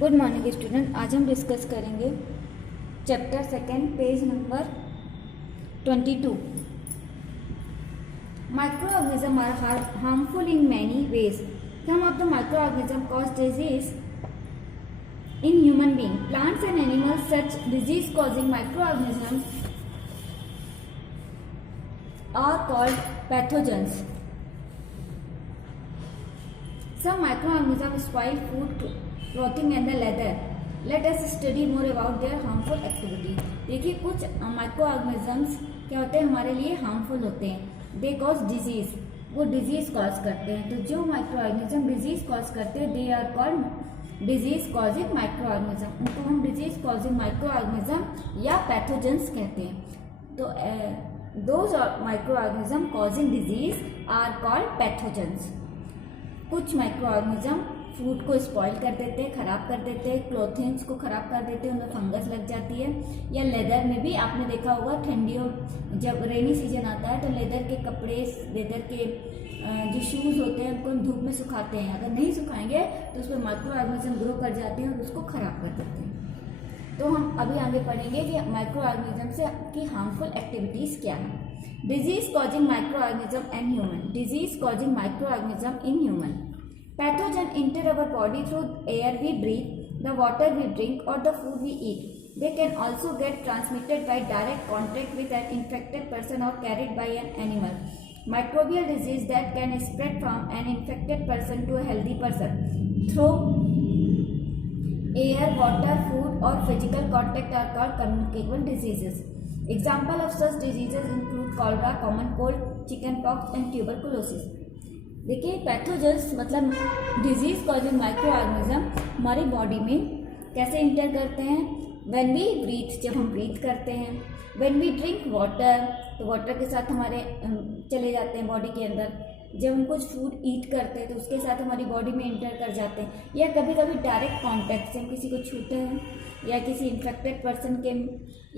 Good morning student. आज हम discuss करेंगे chapter second, page number 22। Microorganism are harmful in many ways. Some of the microorganism cause disease in human being. Plants and animals, such disease causing microorganisms are called pathogens. Some microorganisms spoil food, clothing and the leather. Let us study more about their harmful activity. देखिए कुछ microorganisms क्या होते हैं, हमारे लिए harmful होते हैं। They cause disease, वो डिजीज कॉज करते हैं। तो जो माइक्रोऑर्गेनिज्म डिजीज कॉज करते हैं they are called disease causing microorganism. उनको हम डिजीज कॉजिंग माइक्रोऑर्गेनिज्म या पैथोजेंस कहते हैं। तो those microorganism causing disease are called pathogens. कुछ माइक्रोऑर्गेनिज्म फूड को स्पॉइल कर देते हैं, खराब कर देते हैं, क्लोथिंग्स को खराब कर देते हैं, उनमें फंगस लग जाती है। या लेदर में भी आपने देखा होगा, ठंडियों जब रेनी सीजन आता है तो लेदर के कपड़े, लेदर के जो शूज़ होते हैं उनको हम धूप में सुखाते हैं। अगर नहीं सुखाएंगे तो उस पर माइक्रोऑर्गेनिज्म ग्रो कर जाते हैं और उसको खराब कर देते हैं। तो हम अभी आगे पढ़ेंगे कि माइक्रोऑर्गेनिज्म से की हार्मफुल एक्टिविटीज़ क्या है। Disease causing microorganism and human. Disease causing microorganism in human. Pathogen enter our body through air we breathe, the water we drink or the food we eat. They can also get transmitted by direct contact with an infected person or carried by an animal. Microbial disease that can spread from an infected person to a healthy person through air, water, food or physical contact are called communicable diseases. Example of such diseases include cholera, common cold, chickenpox and tuberculosis. देखिए pathogens मतलब disease causing micro organism हमारी body में कैसे inter करते हैं। When we breathe, जब हम breathe करते हैं। व्हेन वी ड्रिंक वाटर, तो वाटर के साथ हमारे चले जाते हैं बॉडी के अंदर। जब हम कुछ फूड ईट करते हैं तो उसके साथ हमारी बॉडी में इंटर कर जाते हैं। या कभी कभी डायरेक्ट कॉन्टैक्ट से हम किसी को छूते हैं या किसी इन्फेक्टेड पर्सन के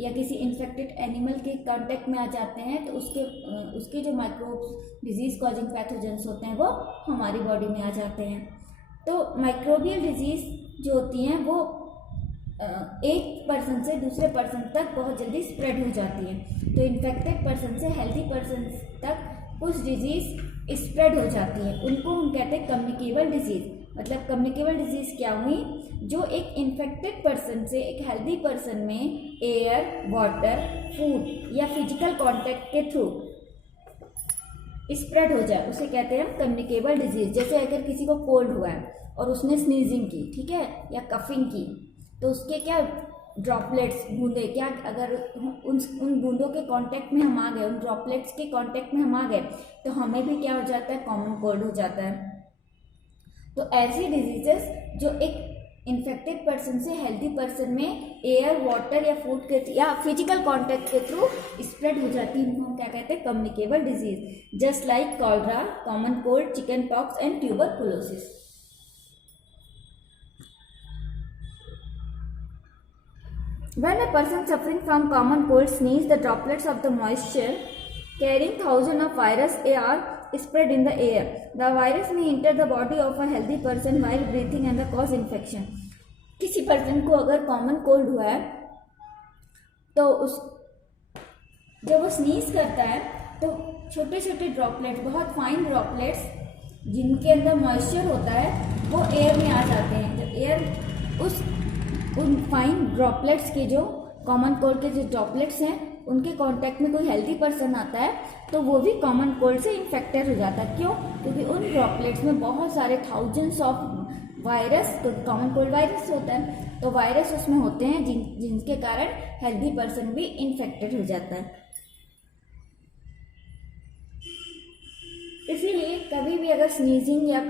या किसी इन्फेक्टेड एनिमल के कांटेक्ट में आ जाते हैं तो उसके जो माइक्रोब्स डिजीज कॉजिंग पैथोजेंस होते हैं वो हमारी बॉडी में आ जाते हैं। तो माइक्रोबियल डिजीज जो होती हैं वो एक पर्सन से दूसरे पर्सन तक बहुत जल्दी स्प्रेड हो जाती है। तो इन्फेक्टेड पर्सन से हेल्दी पर्सन तक कुछ डिजीज स्प्रेड हो जाती है, उनको हम कहते हैं कम्युनिकेबल डिजीज। मतलब कम्युनिकेबल डिजीज क्या हुई, जो एक इन्फेक्टेड पर्सन से एक हेल्दी पर्सन में एयर, वाटर, फूड या फिजिकल कांटेक्ट के थ्रू स्प्रेड हो जाए, उसे कहते हैं हम कम्युनिकेबल डिजीज। जैसे अगर किसी को कोल्ड हुआ है और उसने स्नीजिंग की, ठीक है, या कफिंग की, तो उसके क्या ड्रॉपलेट्स, बूंदे, क्या अगर उन बूंदों के कांटेक्ट में हम आ गए, उन ड्रॉपलेट्स के कांटेक्ट में हम आ गए तो हमें भी क्या हो जाता है, कॉमन कोल्ड हो जाता है। तो ऐसी डिजीजेस जो एक इन्फेक्टेड पर्सन से हेल्दी पर्सन में एयर, वाटर या फूड के या फिजिकल कांटेक्ट के थ्रू स्प्रेड हो जाती है, इनको हम क्या कहते हैं, communicable disease. Just like cholera, common cold, chicken pox and tuberculosis. When a person suffering from common cold sneeze, the droplets of the moisture carrying thousands of virus are spread in the air. The virus may enter the body of a healthy person while breathing and cause infection. किसी person को अगर common cold हुआ है तो जब वो sneeze करता है तो छोटे छोटे ड्रॉपलेट्स, बहुत फाइन ड्रॉपलेट्स जिनके अंदर मॉइस्चर होता है वो एयर में आ जाते हैं। तो एयर उन फाइन ड्रॉपलेट्स के, जो कॉमन कोल्ड के जो ड्रॉपलेट्स हैं, उनके कांटेक्ट में कोई हेल्दी पर्सन आता है तो वो भी कॉमन कोल्ड से इन्फेक्टेड हो जाता है। क्यों? क्योंकि उन ड्रॉपलेट्स में बहुत सारे थाउजेंड्स ऑफ वायरस, तो कॉमन कोल्ड वायरस होता है, तो वायरस उसमें होते हैं जिनके कारण हेल्दी पर्सन भी इन्फेक्टेड हो जाता है। इसीलिए कभी भी अगर स्नीजिंग या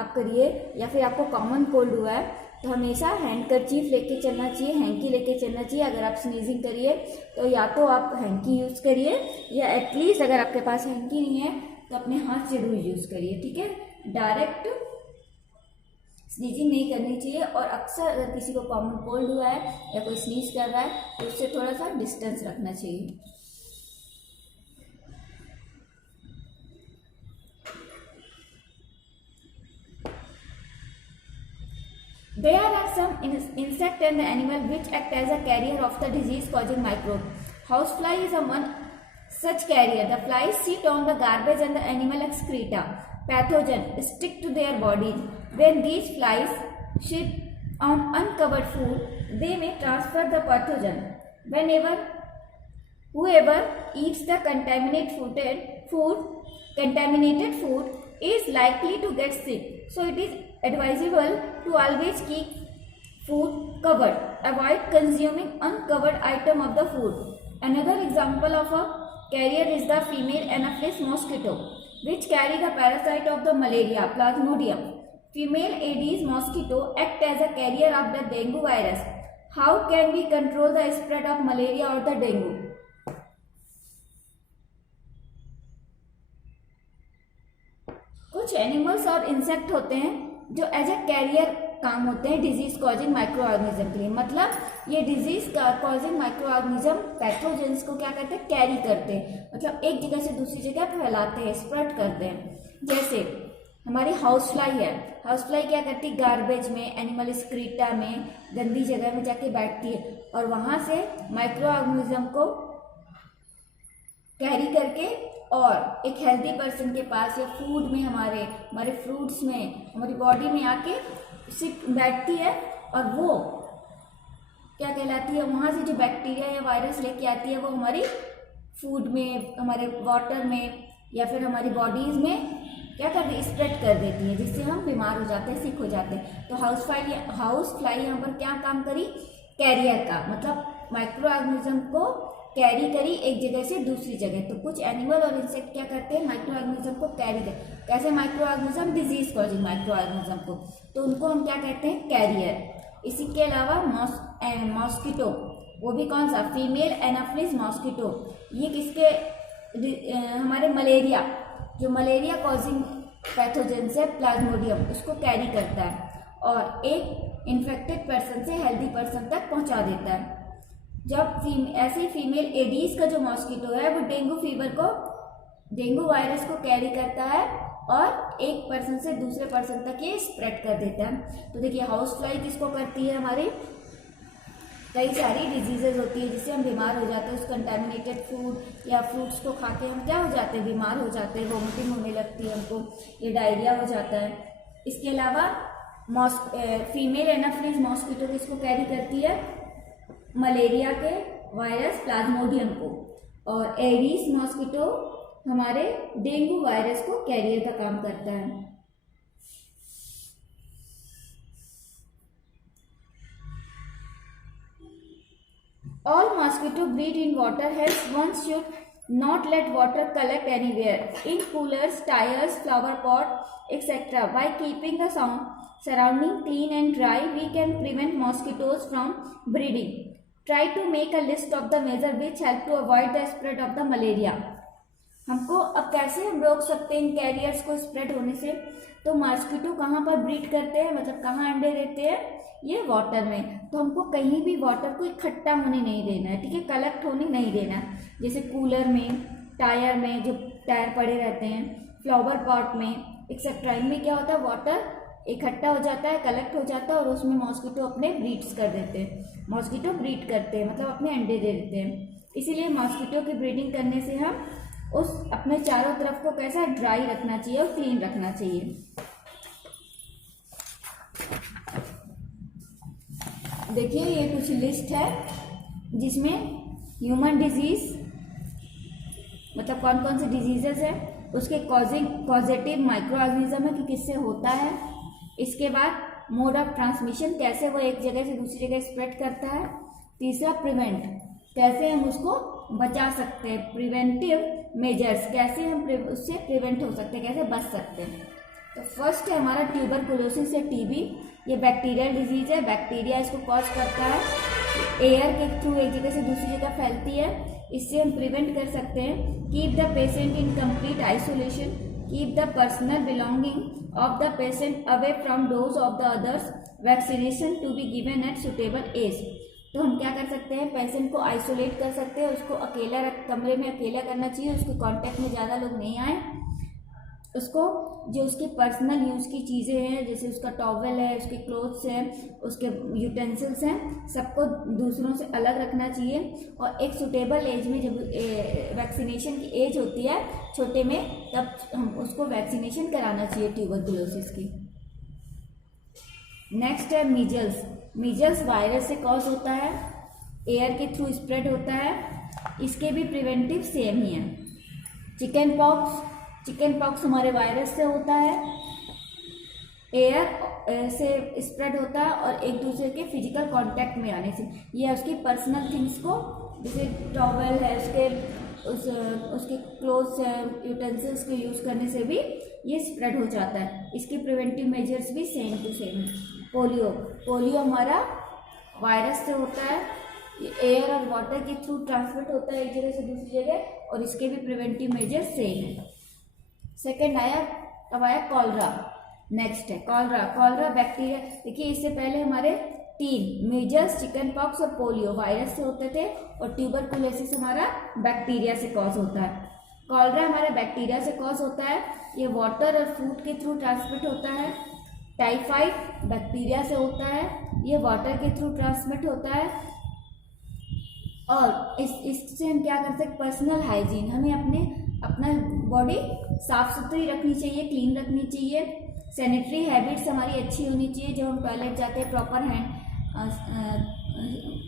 आप करिए या फिर आपको कॉमन कोल्ड हुआ है तो हमेशा हैंडकरचीफ लेके चलना चाहिए, हैंकी लेके चलना चाहिए। अगर आप स्नीजिंग करिए तो या तो आप हैंकी यूज़ करिए या एटलीस्ट अगर आपके पास हैंकी नहीं है तो अपने हाथ जरूर यूज़ करिए, ठीक है। डायरेक्ट स्नीजिंग नहीं करनी चाहिए। और अक्सर अगर किसी को कॉमन कोल्ड हुआ है या कोई स्नीज कर रहा है तो उससे थोड़ा सा डिस्टेंस रखना चाहिए। There are some insect and animal which act as a carrier of the disease causing microbe. Housefly is a one such carrier. The flies sit on the garbage and the animal excreta. Pathogen stick to their bodies. When these flies shit on uncovered food, they may transfer the pathogen. Whoever eats the contaminated food is likely to get sick. So it is advisable to always keep food covered. Avoid consuming uncovered item of the food. Another example of a carrier is the female Anopheles mosquito, which carry the parasite of the malaria, Plasmodium. Female Aedes mosquito act as a carrier of the dengue virus. How can we control the spread of malaria or the dengue? कुछ animals और insect होते हैं जो as a career काम होते हैं disease causing micro organism के लिए। मतलब ये disease causing micro organism pathogens को क्या करते हैं, कैरी करते हैं, मतलब एक जगह से दूसरी जगह फैलाते हैं, स्प्रेड करते हैं। जैसे हमारी हाउस फ्लाई है, हाउस फ्लाई क्या करती है, गार्बेज में, एनिमल एक्सक्रीटा में, गंदी जगह में जाके बैठती है और वहां से माइक्रो ऑर्गेनिज्म को कैरी करके और एक हेल्दी पर्सन के पास या फूड में, हमारे फ्रूट्स में, हमारी बॉडी में आके सिट बैठती है और वो क्या कहलाती है, वहाँ से जो बैक्टीरिया या वायरस लेके आती है वो हमारी फूड में, हमारे वाटर में या फिर हमारी बॉडीज़ में क्या कर देती, स्प्रेड कर देती है, जिससे हम बीमार हो जाते हैं, सिक हो जाते हैं। तो हाउस फ्लाई यहाँ पर क्या काम करी, कैरियर का, मतलब माइक्रो ऑर्गेनिज्म को कैरी करी एक जगह से दूसरी जगह। तो कुछ एनिमल और इंसेक्ट क्या करते हैं, माइक्रो ऑर्गेनिज्म को कैरी करते। कैसे micro organism, disease causing micro organism को, तो उनको हम क्या कहते हैं, कैरियर। इसी के अलावा मॉस्किटो, वो भी कौन सा, फीमेल एनाफ्लिस मॉस्किटो, ये किसके, हमारे मलेरिया, जो मलेरिया कॉजिंग पैथोजेंस है प्लाज्मोडियम, उसको कैरी करता है और एक इन्फेक्टेड पर्सन से हेल्दी पर्सन तक पहुंचा देता है। जब ऐसे ही फीमेल एडीज का जो मॉस्किटो है वो डेंगू वायरस को कैरी करता है और एक पर्सन से दूसरे पर्सन तक ये स्प्रेड कर देता है। तो देखिए हाउस फ्लाई किसको करती है, हमारे कई सारी डिजीजेज होती है जिससे हम बीमार हो जाते हैं। उस कंटेमिनेटेड फूड या फ्रूट्स को खा के हम क्या हो जाते हैं, बीमार हो जाते हैं, वोमिटिंग होने लगती है हमको, ये डायरिया हो जाता है। इसके अलावा फीमेल एनाफ्लिस मॉस्किटो किसको कैरी करती है, मलेरिया के वायरस प्लाज्मोडियम को, और एडीज मॉस्किटो हमारे डेंगू वायरस को कैरियर का काम करता है। All mosquito breed in water, hence one should not let water collect anywhere, in coolers, tires, flower pot, etc. By keeping the surrounding clean and dry, we can prevent mosquitoes from breeding. Try to make a list of the measures which help to avoid the spread of the malaria. हमको अब कैसे हम रोक सकते हैं इन carriers को spread होने से, तो मॉस्किटो कहाँ पर ब्रीड करते हैं, मतलब कहाँ अंडे देते हैं, ये वाटर में। तो हमको कहीं भी वाटर को इकट्ठा होने नहीं देना है, ठीक है, कलेक्ट होने नहीं देना है। जैसे कूलर में, टायर में, जो टायर पड़े रहते हैं, फ्लावर पॉट में एक्सेट्रा, इनमें क्या होता है, वाटर इकट्ठा हो जाता है, कलेक्ट हो जाता है और उसमें मॉस्किटो अपने ब्रीड्स कर देते हैं, मॉस्किटो ब्रीड करते हैं, मतलब अपने अंडे दे देते हैं। इसीलिए मॉस्किटो की ब्रीडिंग करने से हम उस अपने चारों तरफ को कैसा ड्राई रखना चाहिए और क्लीन रखना चाहिए। देखिए ये कुछ लिस्ट है जिसमें ह्यूमन डिजीज, मतलब कौन कौन से डिजीजेस है, उसके कॉजेटिव माइक्रो ऑर्गेनिज्म है कि किससे होता है। इसके बाद मोड ऑफ ट्रांसमिशन, कैसे वो एक जगह से दूसरी जगह स्प्रेड करता है। तीसरा प्रिवेंट, कैसे हम उसको बचा सकते हैं, प्रिवेंटिव मेजर्स, कैसे हम उससे प्रिवेंट हो सकते हैं, कैसे बच सकते हैं। तो फर्स्ट है हमारा ट्यूबरकुलोसिस या टीबी, ये बैक्टीरियल डिजीज है, बैक्टीरिया इसको कॉज करता है, एयर के थ्रू एक जगह से दूसरी जगह फैलती है, इससे हम प्रिवेंट कर सकते हैं। Keep the patient in complete isolation, keep the personal belonging of the patient away from those of the others, vaccination to be given at suitable age. तो हम क्या कर सकते हैं, पेशेंट को आइसोलेट कर सकते हैं, उसको कमरे में अकेला करना चाहिए, उसके कांटेक्ट में ज़्यादा लोग नहीं आए, उसको जो उसकी पर्सनल यूज़ की चीज़ें हैं, जैसे उसका टॉवेल है, उसके क्लोथ्स हैं, उसके यूटेंसिल्स हैं, सबको दूसरों से अलग रखना चाहिए। और एक सुटेबल एज में, जब वैक्सीनेशन की एज होती है छोटे में, तब हम उसको वैक्सीनेशन कराना चाहिए ट्यूबरकुलोसिस की। नेक्स्ट है मीजल्स। मीजल्स वायरस से कॉज होता है, एयर के थ्रू स्प्रेड होता है, इसके भी प्रिवेंटिव सेम ही है। चिकन पॉक्स हमारे वायरस से होता है, एयर से स्प्रेड होता है और एक दूसरे के फिजिकल कांटेक्ट में आने से, ये उसकी पर्सनल थिंग्स को, जैसे टॉवेल है, उसके क्लोथ्स है, यूटेंसिल्स के यूज़ करने से भी ये स्प्रेड हो जाता है। इसके प्रिवेंटिव मेजर्स भी सेम टू सेम। पोलियो हमारा वायरस से होता है, ये एयर और वाटर के थ्रू ट्रांसमिट होता है एक जगह से दूसरी जगह, और इसके भी प्रिवेंटिव मेजर्स सेम है। सेकेंड अब आया कॉलरा। नेक्स्ट है कॉलरा बैक्टीरिया। देखिए, इससे पहले हमारे 3 मीजल्स, चिकन पॉक्स और पोलियो वायरस से होते थे, और ट्यूबरकुलोसिस हमारा बैक्टीरिया से कॉज होता है। कॉलरा हमारा बैक्टीरिया से कॉज होता है, ये वाटर और फूड के थ्रू ट्रांसमिट होता है। टाइफाइड बैक्टीरिया से होता है, ये वाटर के थ्रू ट्रांसमिट होता है। और इससे हम क्या कर सकते, पर्सनल हाइजीन, हमें अपना बॉडी साफ सुथरी रखनी चाहिए, क्लीन रखनी चाहिए। सैनिटरी हैबिट्स हमारी अच्छी होनी चाहिए, जब हम टॉयलेट जाते हैं प्रॉपर हैंड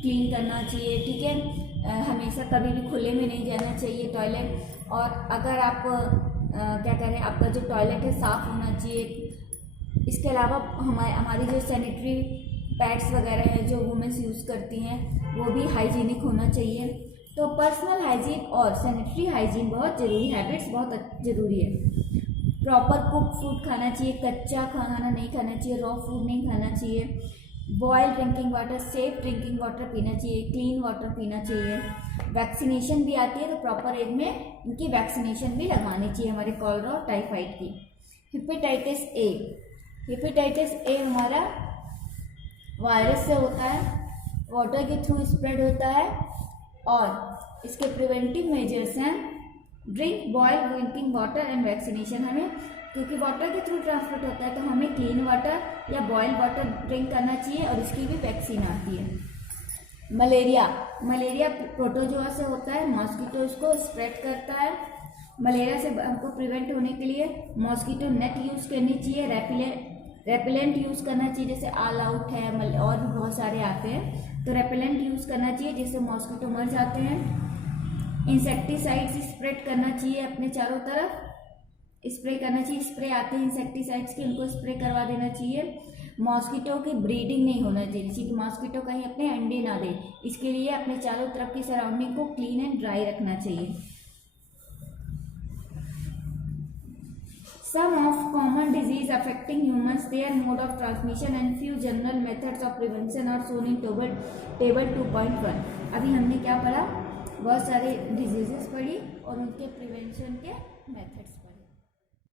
क्लीन करना चाहिए, ठीक है। हमेशा कभी भी खुले में नहीं जाना चाहिए टॉयलेट। और अगर आप क्या करें, आपका जो टॉयलेट है साफ़ होना चाहिए। इसके अलावा हमारी जो सैनिटरी पैड्स वगैरह हैं जो वुमेंस यूज़ करती हैं, वो भी हाइजीनिक होना चाहिए। तो पर्सनल हाइजीन और सैनिटरी हाइजीन बहुत ज़रूरी, हैबिट्स बहुत ज़रूरी है। प्रॉपर कुक फूड खाना चाहिए, कच्चा खाना नहीं खाना चाहिए, रॉ फूड नहीं खाना चाहिए। Boil drinking water, safe drinking water पीना चाहिए, क्लीन वाटर पीना चाहिए। वैक्सीनेशन भी आती है, तो प्रॉपर एज में इनकी वैक्सीनेशन भी लगवानी चाहिए, हमारे कॉलरा और टाइफाइड की। हेपेटाइटिस ए हमारा वायरस से होता है, वाटर के थ्रू स्प्रेड होता है, और इसके प्रिवेंटिव मेजर्स हैं drink boil drinking water and vaccination. हमें, क्योंकि वाटर के थ्रू ट्रांसमिट होता है, तो हमें क्लीन वाटर या बॉयल वाटर ड्रिंक करना चाहिए, और इसकी भी वैक्सीन आती है। मलेरिया प्रोटोजोआ से होता है, मॉस्किटो इसको स्प्रेड करता है। मलेरिया से हमको प्रिवेंट होने के लिए मॉस्किटो नेट यूज़ करनी चाहिए, रेपेलेंट यूज़ करना चाहिए, जैसे ऑल आउट है, और भी बहुत सारे आते हैं, तो रेपेलेंट यूज़ करना चाहिए, जिससे मॉस्किटो मर जाते हैं। इंसेक्टिसाइड्स स्प्रेड करना चाहिए, अपने चारों तरफ स्प्रे करना चाहिए। स्प्रे आते हैं इंसेक्टिसाइड्स के, उनको स्प्रे करवा देना चाहिए। मॉस्किटो की ब्रीडिंग नहीं होना चाहिए, जैसे कि मॉस्किटो कहीं अपने अंडे ना दे, इसके लिए अपने चारों तरफ की सराउंडिंग को क्लीन एंड ड्राई रखना चाहिए। Some of common disease affecting humans, their mode of transmission and few general methods of prevention are shown in table 2.1। अभी हमने क्या पढ़ा, बहुत सारे डिजीजेस पढ़ी और उनके प्रिवेंशन के मेथड्स।